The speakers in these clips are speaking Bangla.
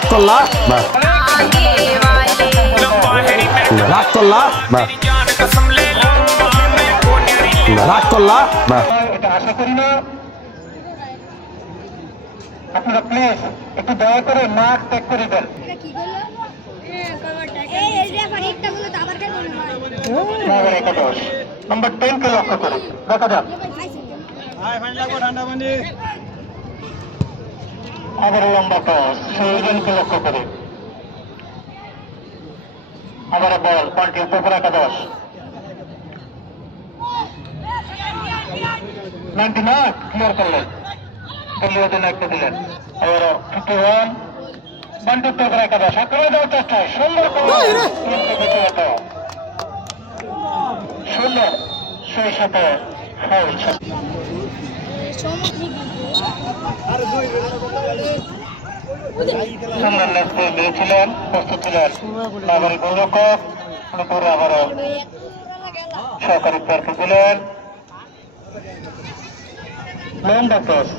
রাগ করলা রাগ করলা রাগ করলা এটা আশা করি না। আপনারা প্লিজ একটু দয়া করে মাঠ ত্যাগ করে দেন। নাম্বার 10 কে লক্ষ্য করে দেখা যাক। আবার লম্বা টস সৌজনকে লক্ষ্য করে আবার বল পাল্টি উপর একাদশ 99 ক্লিয়ার করলেন দলীয় অধিনায়ককে দিলেন। আবার 51 বান্টুর উপর একাদশ আক্রমণে দেওয়ার চেষ্টা সুন্দর সুন্দর সেই সাথে সুন্দর লেফটে দিয়েছিলেন প্রস্তুত ছিলেন নাগরিক গোলরক্ষক করে আবারও সহকারী প্লেয়ারকে দিলেন লম্বা টস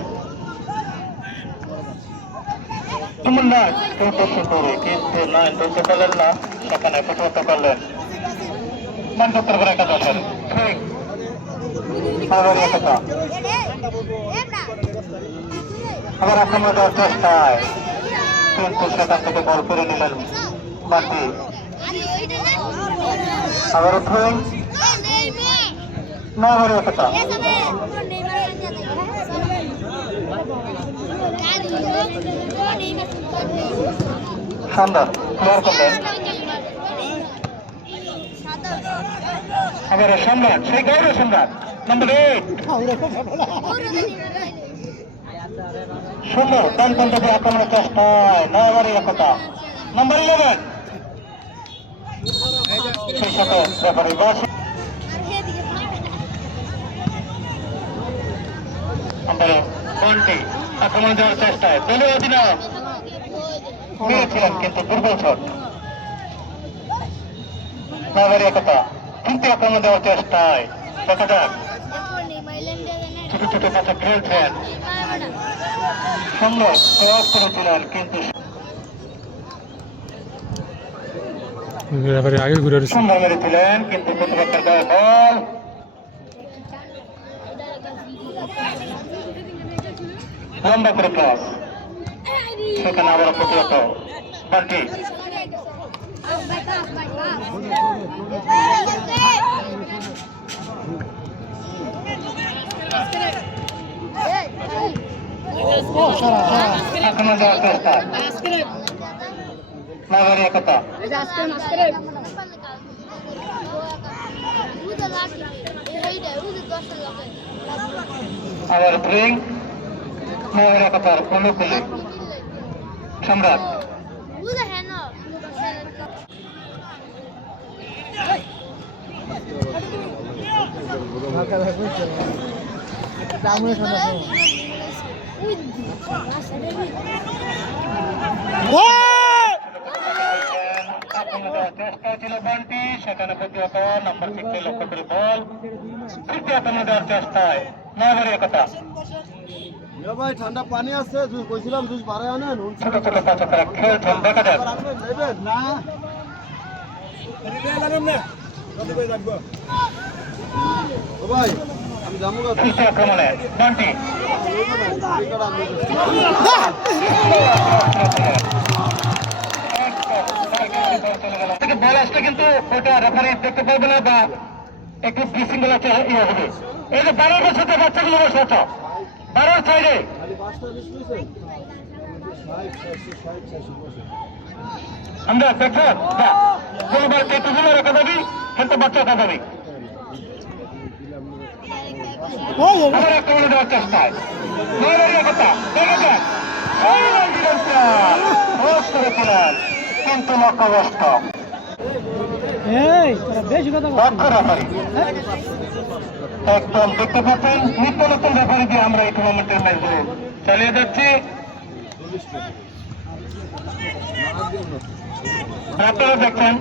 এমন না কেউ চেষ্টা করে কিন্তু না ধরতে পারলেন না সেখানে প্রতিহত করলেন মানপত্র করে একাদশের ঠিক কথা আবার আক্রমণ দেওয়ার চেষ্টায় কিন্তু সেখান থেকে বল করে নিলেন মাটি আবার উঠলেন না হরে কথা সুন্দর ক্লিয়ার করলেন আবার সম্রাট সেই গৌরব সম্রাট নম্বর 8 সুন্দর ডানপন্থী আক্রমণের চেষ্টায় নয়বারের কথা নম্বর 11 সেই সাথে রেফারি বাস নম্বর 20 আক্রমণ দেওয়ার চেষ্টায় দলীয় অধিনায়ক মেরেছিলেন কিন্তু দুর্বল শট নয়বারের কথা কিন্তু আক্রমণ দেওয়ার চেষ্টায় দেখা যাক ছোট ছোট মাথা খেলছেন সুন্দর প্রয়াস করেছিলেন কিন্তু সুন্দর মেরেছিলেন কিন্তু প্রতিপক্ষের গায়ে বল লম্বা করে ক্রস সেখানে আবার প্রতিহত বাল্টি আক্রমণ দেওয়ার চেষ্টা নাগরিক একতা আবার ব্রিং নাগরিক একতার অনুকূলে সম্রাট চেষ্টা ছিল বলটি সেখানে প্রতিহত নম্বর 6 লক্ষ্য করে বল তৃতীয় আক্রমণ দেওয়ার চেষ্টায় নয়বারের কথা ভাই ঠান্ডা পানি আছে জুস কইছিলাম জুস বাড়ায় আনেন ছোট ছোট পাচকরা খেলছেন দেখা যাক না ভাই আমি যাবো তৃতীয় আক্রমণে বলটি বল আসলে কিন্তু ওটা রেফারি দেখতে পারবে না বা একটু বিশৃঙ্খলা ইয়ে হবে এই যে 12 বছরের বাচ্চাগুলো বসে আছো 12 সাইডে আমরা দেখো কোনবার কেটুগুলো রেখে দেবি কিন্তু বাচ্চা কথা দেবি আবার আক্রমণ দেওয়ার চেষ্টায় কথা দেখা যাক কিন্তু লক্ষ্যগ্রস্ত একদম দেখতে পাচ্ছেন নিত্য নতুন রেফারি দিয়ে আমরা এই টুর্নামেন্টের ম্যাচগুলো চালিয়ে যাচ্ছি। আপনারা দেখছেন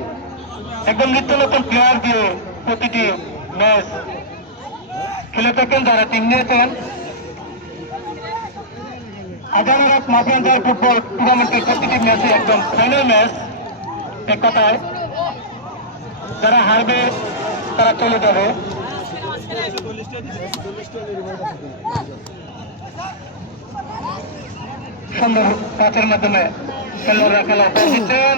একদম নিত্য নতুন প্লেয়ার দিয়ে প্রতিটি ম্যাচ খেলে থাকেন যারা টিম নিয়েছেন আজানের এক মাফিয়ান জার ফুটবল টুর্নামেন্টের প্রতিটি ম্যাচে একদম ফাইনাল ম্যাচ। এক কথায় যারা হারবে তারা চলে যাবে। সুন্দর পাঁচের মাধ্যমে খেলোয়াড়রা খেলা দিচ্ছেন।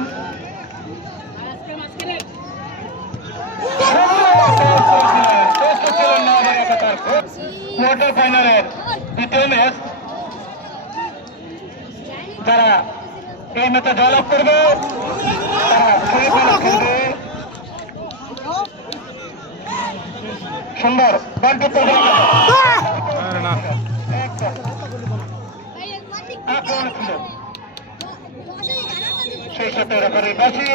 কোয়ার্টার ফাইনালের দ্বিতীয় ম্যাচ, যারা এই ম্যাচে জয়লাভ করবে তারা সেমিফাইনাল খেলবে। সুন্দর বান্টি সেই সাথে রেফারির কাছে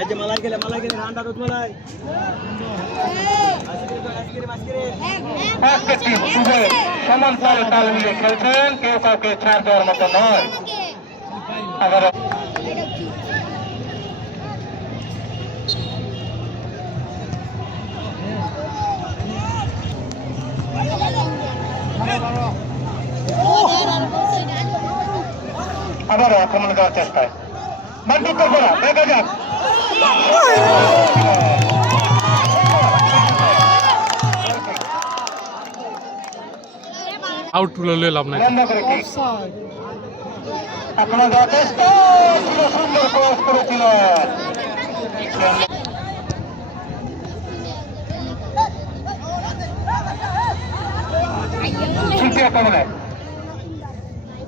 এই যে মালাই গেলে রান্না দুধ মালাই প্রত্যেকটি উভয় সমান তালে তাল মিলিয়ে খেলছেন, কেউ কাউকে ছাড় দেওয়ার মতো নয়। আবার আবারও আক্রমণ করার চেষ্টায় বান্টি করবো না, দেখা যাক। আউট তুলে লাভ নাই। বন্ধ করে কি আক্রমণ করার চেষ্টা ছিল, সুন্দর ক্রস করেছিলেন। তৃতীয় আক্রমণে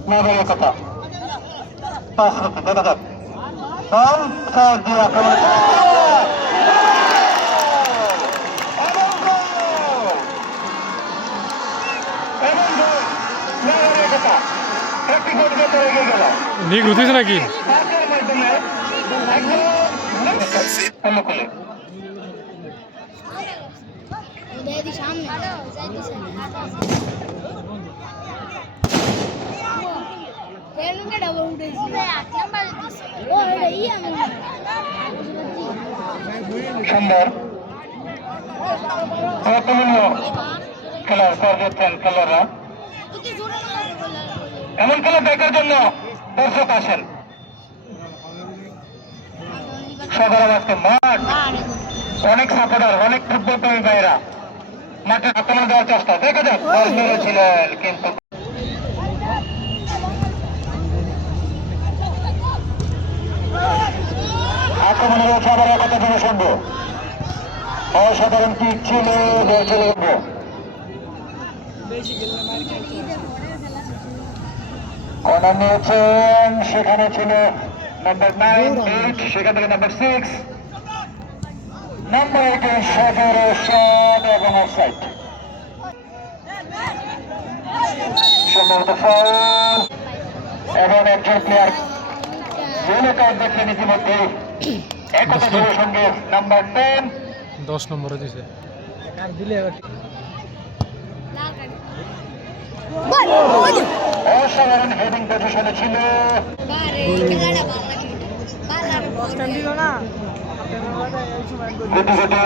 না বলার কথা পাঁচ রক্ষে দেখা যাক। কম সার দিয়ে আক্রমণের লিগ উঠেছে নাকি? অনুকূলে সুন্দর অতুলনীয় খেলার পর যাচ্ছেন খেলোয়াড়রা। এমন খেলা দেখার জন্য দর্শক আসেন। সদর আজকে মাঠ, অনেক সাপোর্টার, অনেক ফুটবল প্রেমী ভাইরা মাঠে আক্রমণ দেওয়ার চেষ্টা, দেখা যাক। বল মেরেছিলেন কিন্তু আক্রমণে রয়েছে আবার একতা জনসংঘ। অসাধারণ পিচ ছিল, চলে যাবো। কর্নার নিয়েছেন, সেখানে ছিল নাম্বার 9, 8, সেখান থেকে নাম্বার 6, নাম্বার 8 সাগরের শট এবং অফসাইড। সম্ভবত ফাউল এবং একজন প্লেয়ার ইয়েলো কার্ড দেখলেন ইতিমধ্যে। একতা জনসংঘের নাম্বার 10 10 নম্বরে দিছে। অসাধারণ হেডিং পজিশনে ছিল। গুটি গুটি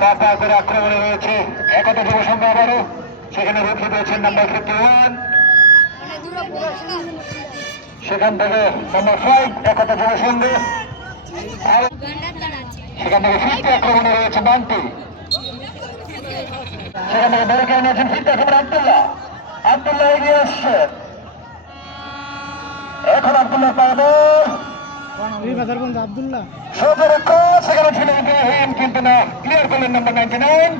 পা করে আক্রমণে রয়েছে একতা জনসংঘ। আবারও সেখানে রুখে দিয়েছেন নাম্বার 51, সেখান থেকে নাম্বার 5 একতা জনসংঘ। সেখান থেকে ফিরতে আক্রমণে রয়েছে বান্টি, সেখান থেকে বড় কেন আছেন ফিরতে আক্রমণ আব্দুল্লাহ এগিয়ে আসছেন। এখন আব্দুল্লাহ পাগল সদর ক্রস, সেখানে ছিল ইব্রাহিম কিন্তু না, ক্লিয়ার করলেন নাম্বার 99,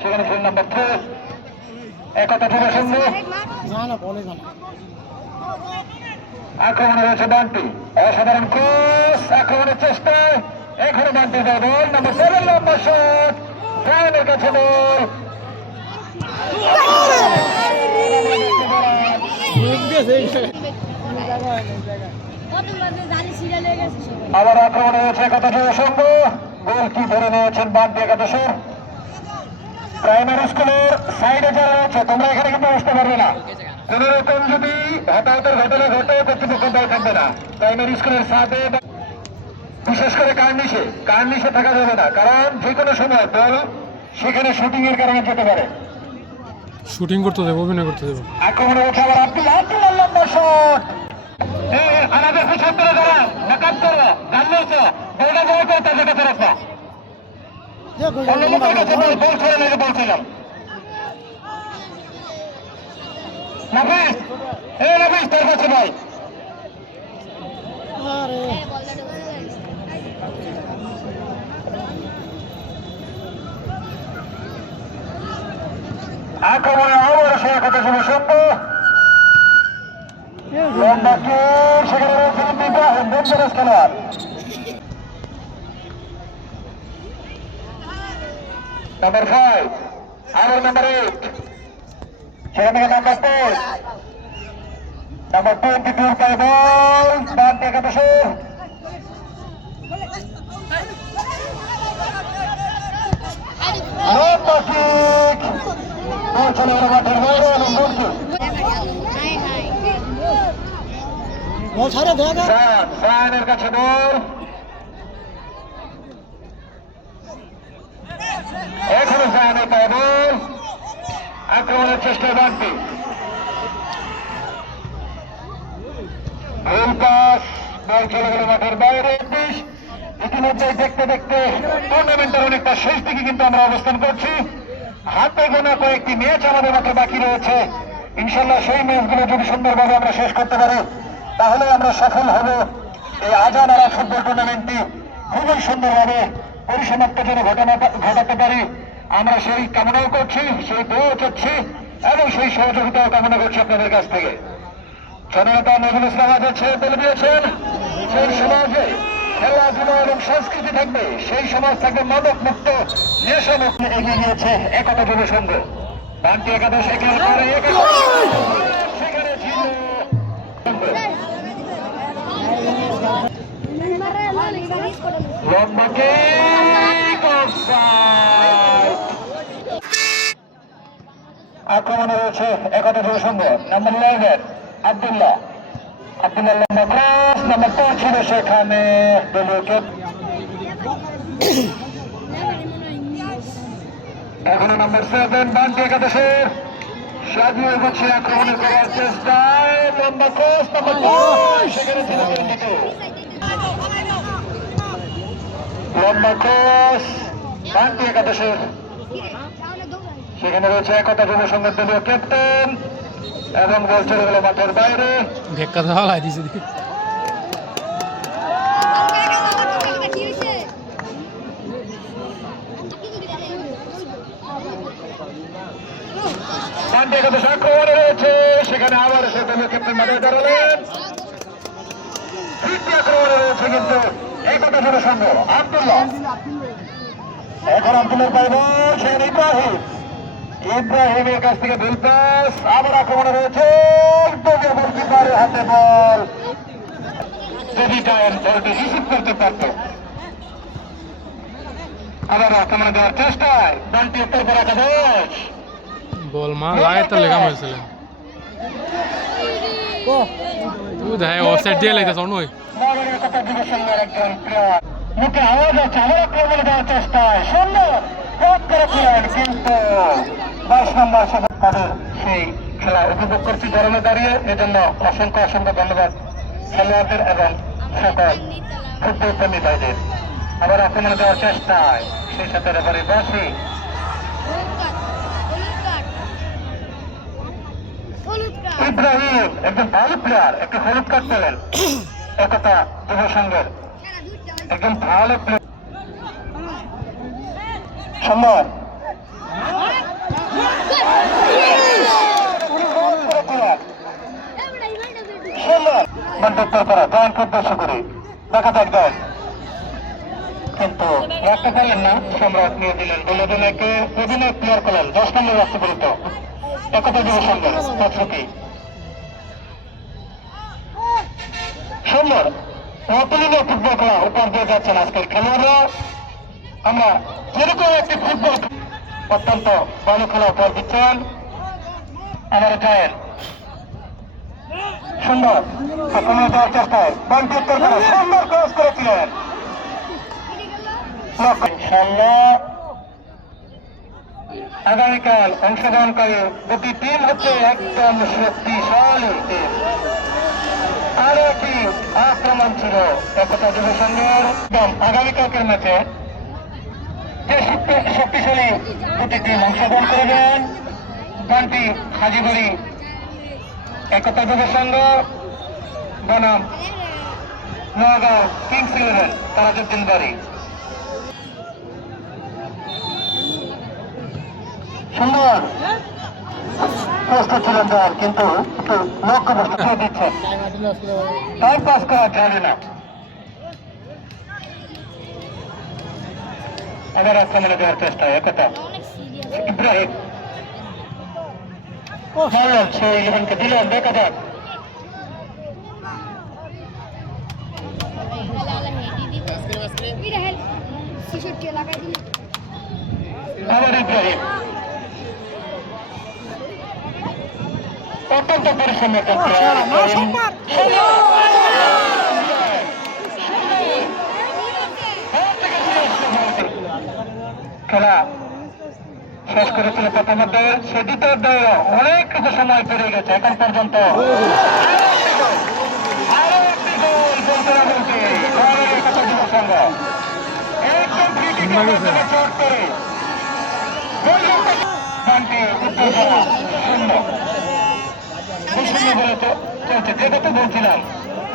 সেখানে ছিল নাম্বার 3 একতা জনসংঘ। আক্রমণে রয়েছে বান্টি, অসাধারণ ক্রস, আক্রমণের চেষ্টায় এখনো বান্টি দেয় বল, নাম্বার 7 লম্বা শট, ব্রায়ানের কাছে বল। আবার আক্রমণে রয়েছে একতা জনসংঘ। গোল কি ধরে নিয়েছেন বান্টি একাদশের। প্রাইমারি স্কুলের সাইডে যারা রয়েছে তোমরা এখানে কিন্তু আসতে পারবে না। কোন রকম যদি হতাহতের ঘটনা ঘটে কর্তৃপক্ষ দায় থাকবে না। প্রাইমারি স্কুলের সাথে বিশেষ করে কার্নিশে থাকা যাবে না, কারণ যে কোনো সময় বল সেখানে শুটিং এর কারণে যেতে পারে। শুটিং করতে দেবো, অভিনয় করতে দেবো। আক্রমণে উঠে আবার আব্দুল্লাহ লম্বা শট। আমাদের পিছন করে দাঁড়ান, নাকাত করো, জানলেছো গোলটা জয় করে তাদের কাছে রাখবা। অন্যদের কাছে বল করে নেবে বলছিলাম। নাফিস, নাফিস তোর কাছে ভাই। আক্রমণে আবার সে কথা শুনে শুনবো। লম্বা কিক, সেখানে রয়েছে ইব্রাহিম, ডেঞ্জারাস খেলোয়াড়। নাম্বার 5, আবার নাম্বার 8, সেখান থেকে নাম্বার 10, নাম্বার 22 পায় বল, ডান দিকে একাদশে। লম্বা কিক, বল চলে গেল মাঠের বাইরে এবং গোলকি। সায়ানের কাছে বল, এখনো সায়ানের পায় বল, আক্রমণের চেষ্টায় বাড়তি গোল পাস, বল চলে গেল মাঠের বাইরে। ইতিমধ্যে দেখতে দেখতে টুর্নামেন্টের অনেকটা শেষ দিকে কিন্তু আমরা অবস্থান করছি। হাতে গোনা কয়েকটি ম্যাচ আমাদের মাঠে বাকি রয়েছে। ইনশাল্লাহ সেই ম্যাচগুলো যদি সুন্দরভাবে আমরা শেষ করতে পারি তাহলে আমরা সফল হব। এই আজানারা ফুটবল টুর্নামেন্টটি খুবই সুন্দরভাবে পরিসমাপ্তি যেন ঘটাতে পারি আমরা সেই কামনাও করছি, সেই দোয়া চাচ্ছি এবং সেই সহযোগিতাও কামনা করছি আপনাদের কাছ থেকে। জননেতা নজরুল ইসলাম আজাদ সাহেব বলে দিয়েছেন, সেই সমাজে খেলাধুলা এবং সংস্কৃতি থাকবে, সেই সমাজ থাকবে মাদক মুক্ত, নেশা মুক্ত। এগিয়ে গিয়েছে একতা যুব সংঘ, বান্টি একাদশ সেখানে ছিল লম্বা কিক, অফসাইড। আক্রমণে রয়েছে একতা যুব সংঘ, নাম্বার 11 আব্দুল্লাহ লম্বা ক্রস, নাম্বার 2 ছিল সেখানে এখনো নাম্বার 7 বান্টি একাদশের সাজিয়ে হচ্ছে আক্রমণের করার চেষ্টায়, লম্বা ক্রস, নাম্বার 2 সেখানে ছিল লম্বা ক্রস বান্টি একাদশের, সেখানে রয়েছে একতা যুব সংঘের দলীয় ক্যাপ্টেন এবং বল চলে গেল মাঠের বাইরে। ঢেক্কা দেওয়া লাই দিছে। বান্টি একাদশ আক্রমণে রয়েছে, সেখানে আবার এসে দলীয় ক্যাপ্টেন মাঠে দাঁড়ালেন। তৃতীয় আক্রমণে রয়েছে কিন্তু একতা যুব সংঘ, আব্দুল্লাহ। এখন আব্দুল্লাহ পাইব, সেখানে ইব্রাহিমের কাছ থেকে ভুল পাস, আবার আক্রমণে রয়েছে গোলকিপারের হাতে বল। যদি টায়ার বলটি রিসিভ করতে পারত, আবার আক্রমণে দেওয়ার চেষ্টায় বলটি উত্তর করে একাদশ বল মা লাগে তো লেখা হয়েছিল তুই দেখ অফসাইড দিয়ে লেগেছে নয়। মুখে আওয়াজ আছে, আবার আক্রমণে দেওয়ার চেষ্টায় সুন্দর করেছিলেন, কিন্তু 22 নম্বর তাদের সেই খেলা উপভোগ করছি গরমে দাঁড়িয়ে। এজন্য অসংখ্য ধন্যবাদ খেলোয়াড়দের এবং সকল ফুটবল প্রেমী ভাইদের। আবার আক্রমণে দেওয়ার চেষ্টায় সেই সাথে রেফারি বাসি ইব্রাহিম, একজন ভালো প্লেয়ার, একটি হলুদ কার্ড পেলেন একতা যুব সংঘের, একজন ভালো প্লেয়ার। সম্মান জয়েন করতে করি দেখা যাক দেন, কিন্তু রাখতে পারলেন না। সম্রাট নিয়ে দিলেন, বলে দিন একে অধিনায়ক প্লেয়ার করলেন, 10 নম্বর রাখতে বলিত একতা যুব সংঘের প্রস্তুতি। সুন্দর অতুলনীয় ফুটবল খেলা উপহার দিয়ে যাচ্ছেন আজকের খেলোয়াড়রা। আমরা যেরকম একটি ফুটবল অত্যন্ত ভালো খেলা উপহার দিচ্ছেন আমার জায়ের। সুন্দর আক্রমণ দেওয়ার চেষ্টায় বান্টি উত্তর করে সুন্দর ক্রস করেছিলেন। ইনশাল্লাহ আগামীকাল অংশগ্রহণকারী দুটি টিম হচ্ছে একদম শক্তিশালী টিম। আরো একটি আক্রমণ ছিল একতা যুব সংঘের। আগামীকালকের ম্যাচে যে শক্তিশালী দুটি টিম অংশগ্রহণ করবেন, গানটি হাজিবাড়ি একতা যুব সংঘ বনাম নগাঁও কিংস 11 তারাজউদ্দিন বাড়ি। সুন্দর প্রস্তুত ছিলেন দল, কিন্তু একটু লক্ষ্য বস্তু দিচ্ছেন, টাইম পাস করা যাবে না। আবার আক্রমণে দেওয়ার চেষ্টা একতা ইব্রাহিম মারলেন, সে 11কে দিলেন। দেখা যাক আবার ইব্রাহিম অত্যন্ত পরিশ্রম খেলা শেষ করেছিল প্রথম অধ্যায়ে। সে দ্বিতীয় অধ্যায়ে অনেক কিছু সময় পেরে গেছে এখন পর্যন্ত। আরো একটি গোল বলতে না বলতে একতা যুব সংঘ একদম চট করে শূন্য বলে চলছে। যেটা তো বলছিলাম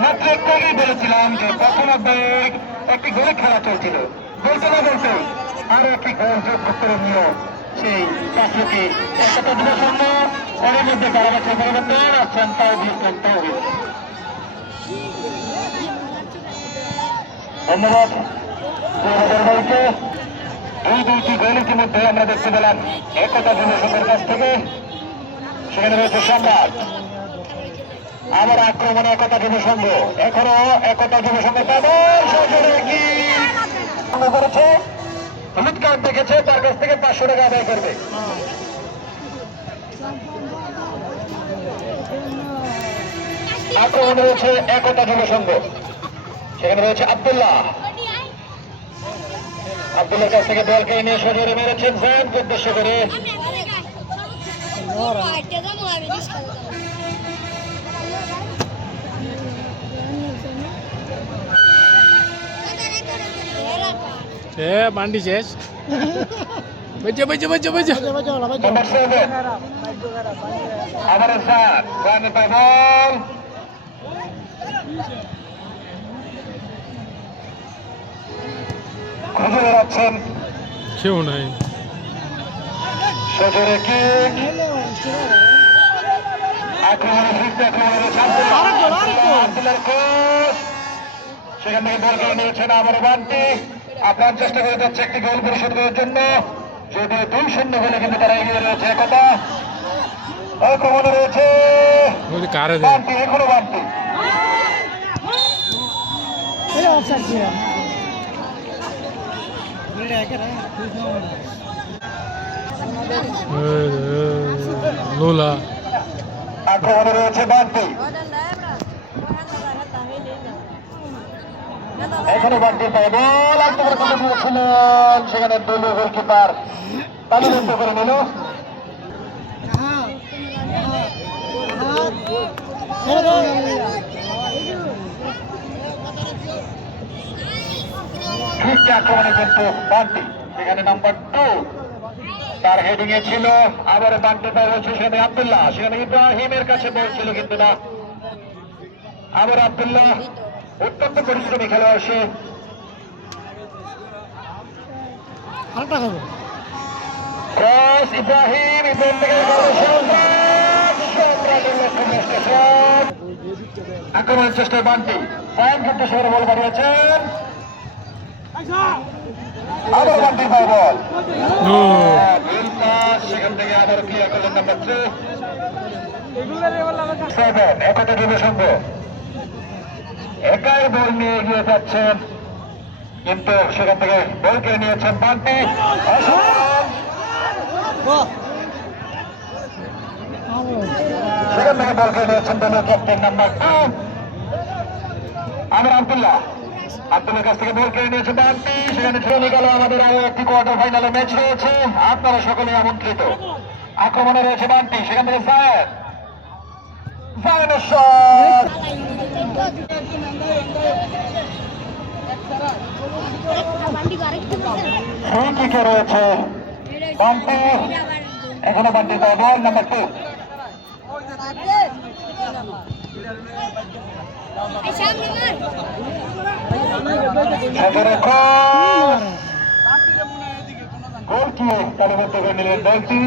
মাত্র একটু আগেই বলেছিলাম যে প্রথম অধ্যায়ে একটি গোলে খেলা চলছিল, বলতে না বলতে আরো একটি গোল যোগ করে নিল সেই পাঁচটি একতা যুব সংঘ। এর মধ্যে কারাগাছের পরিবর্তন আসছেন তৌহিদ। ধন্যবাদ ভাইকে। দুইটি গোল ইতিমধ্যে আমরা দেখতে পেলাম একতা যুব সংঘের কাছ থেকে। সেখানে রয়েছে সম্রাট, আবার আক্রমণে একতা যুব সংঘ। এখনো একতা যুব সংঘের করেছে, হলুদ কার্ড দেখেছে, তার কাছ থেকে 500 টাকা আদায় করবে। আক্রমণে রয়েছে একতা যুব সংঘ। সেখানে রয়েছে আব্দুল্লাহ, আব্দুল্লাহর কাছ থেকে বলকে নিয়ে সজোরে মেরেছেন জানকে উদ্দেশ্য করে। মান্ডি শেষ বেজে বেজে বেজে বেজে আবার বল খুঁজে বেড়াচ্ছেন, কেউ নাই। সজোরে কিক, আক্রমণে ফিরতে আব্দুল্লাহর কোচ। সেখান থেকে বল করে নিয়েছেন আবার বান্টি। আপনার চেষ্টা করে যাচ্ছে একটি গোল পরিশোধ করার জন্য, যদি 2-0 হলে কিন্তু তারা এগিয়ে রয়েছে একতা। আক্রমণে রয়েছে বান্টি, এখনো বান্টি। লোলা আক্রমণে রয়েছে বান্টি, এখনো বান্টি পায় বল। আক্রমণ দিয়েছিলেন, সেখানে দলীয় গোলকিপার তালিবদ্ধ করে নিল। ফিরতে আক্রমণে কিন্তু বান্টি, সেখানে নাম্বার 2 তার হেডিং এ ছিল। আবার বান্টি পায় রয়েছে সেখানে আব্দুল্লাহ, সেখানে ইব্রাহিমের কাছে বল ছিল কিন্তু না। আবার আব্দুল্লাহ অত্যন্ত পরিশ্রমী খেলোয়াড় সে। ক্রস ইব্রাহিম, আক্রমণের চেষ্টায় বান্টি ফাইন কিন্তু সেখানে বল বাড়িয়েছেন। আবার বান্টি পায় বল, সেখান থেকে আবার ক্লিয়ার করলেন নাম্বার 7 একতা যুব সংঘ। একাই বল নিয়ে এগিয়ে যাচ্ছেন, কিন্তু সেখান থেকে বল কেড়ে নিয়েছেন বান্টি। সেখান থেকে বল কেড়ে নিয়েছেন দলের ক্যাপ্টেন নাম্বার 2 আমির আব্দুল্লাহ। আব্দুলের কাছ থেকে বল কেড়ে নিয়েছে বান্টি, সেখানে চলে গেল। আমাদের আরো একটি কোয়ার্টার ফাইনালে ম্যাচ রয়েছে, আপনারা সকলে আমন্ত্রিত। আক্রমণে রয়েছে বান্টি, সেখান থেকে জায়েদ, জায়েদের শট। ফ্রি কিকে রয়েছে বান্টি, এখনো বান্টির পায়ে বল নাম্বার 2। গোল কি তালিবদ্ধ করে নিলেন বলটি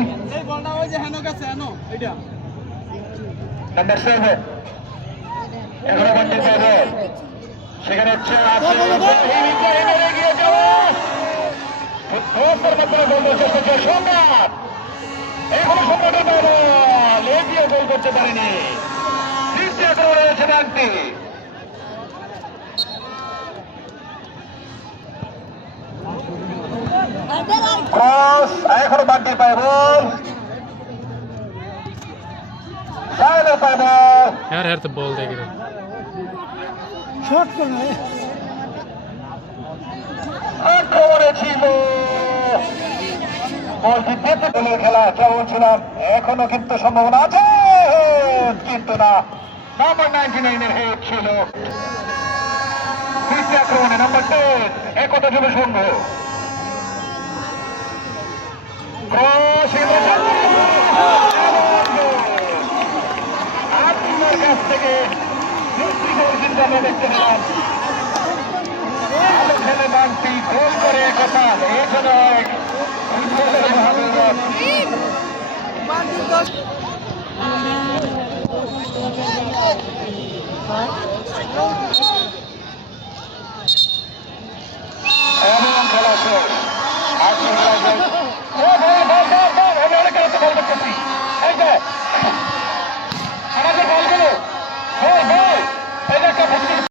নাম্বার 7। এখনো বান্টির পায়ে বল, সেখানে এগিয়ে যাওয়া সম্রাট, এখনো সম্রাটের বল এগিয়ে গোল করতে পারেনি। তৃতীয় গোল রয়েছে বান্টি। ক্রস, এখনো বান্টির পায়ে বল, জায়েদের পায়ে বল। यार यार तो बॉल देख रहे আক্রমণে ছিল বলটি পেতে বলে খেলা চলছিলাম, এখনো কিন্তু সম্ভাবনা আছে, কিন্তু না। নাম্বার 99 এর হেড ছিল। তৃতীয় আক্রমণে নাম্বার 10 একতা যুব সংঘ। আপনার কাছ থেকে দুটি গোল কিন্তু আমরা দেখতে পেলাম। ভালো খেলে বান্টি গোল করে একতা, এজন্য বান্টির 10